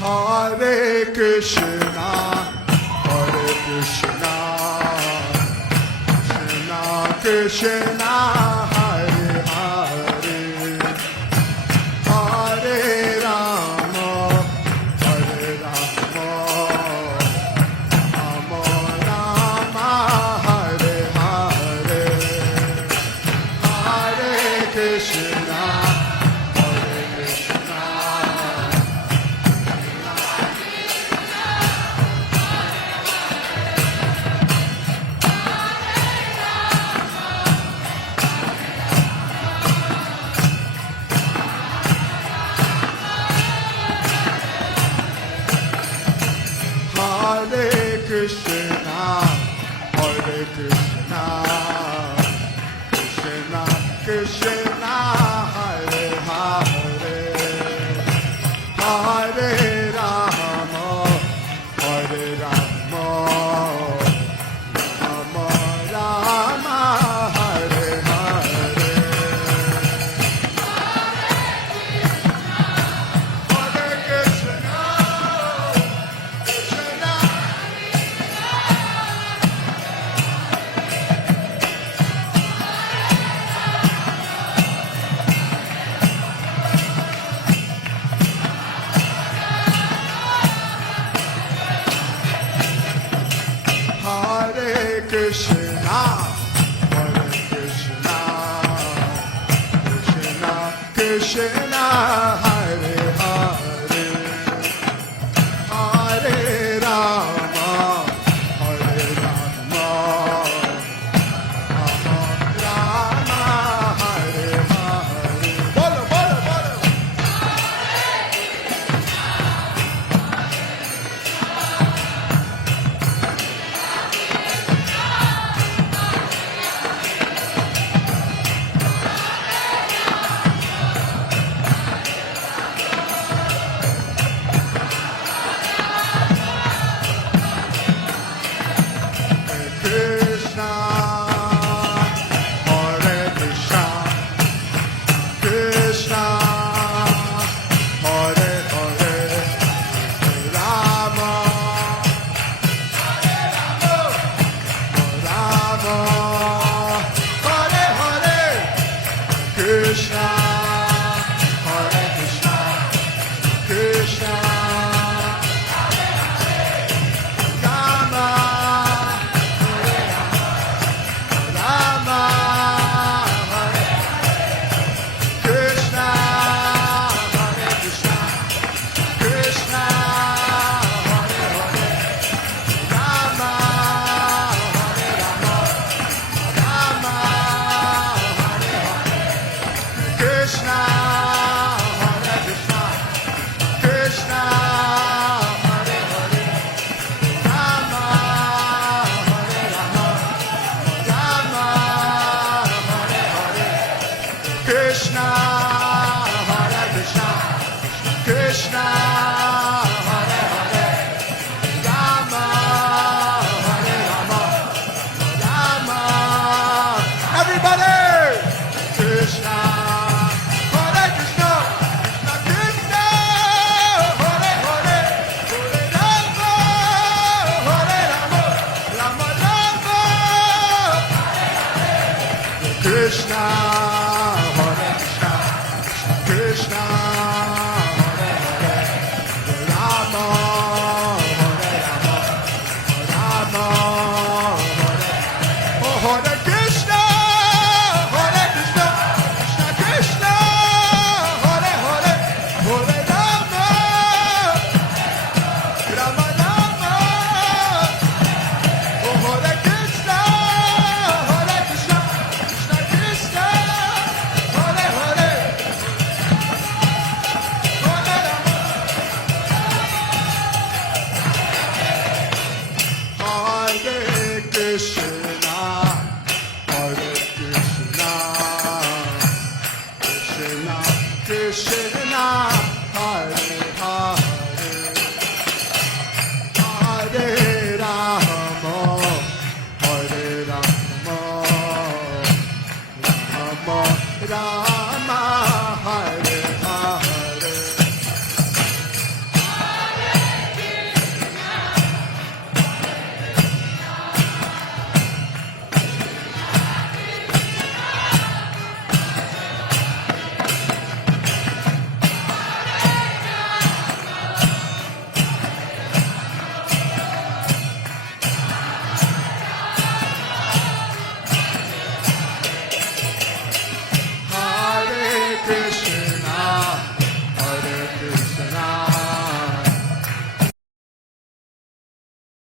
Hare Krishna, Hare Krishna, Krishna Krishna, Hare Hare, Hare Rama, Hare Rama, Rama Rama, Hare Hare, Hare Krishna, Hare Krishna. Hare Krishna, Hare Krishna, Krishna Krishna, Hare Hare, Hare Rama, Hare Rama, Rama Rama, Hare Hare, Hare Krishna, Krishna. Hare Krishna, Hare Krishna, Krishna Krishna, Hare Hare, Hare Rama, Hare Rama, Rama Rama, Hare Hare. Bolo, bolo, bolo. Krishna, Hare Krishna, Krishna, Hare Hare, Rama, Rama, Hare Hare, Krishna, Hare Krishna, Krishna, Rama. Rama, Hare Krishna, Hare Krishna, Krishna, Hare Hare, Rama, Hare Rama, Rama, Hare Hare, Krishna, Hare Krishna, Krishna, Hare Hare, Rama, Hare Rama, Rama, Hare Hare, Krishna, Hare Krishna, Krishna.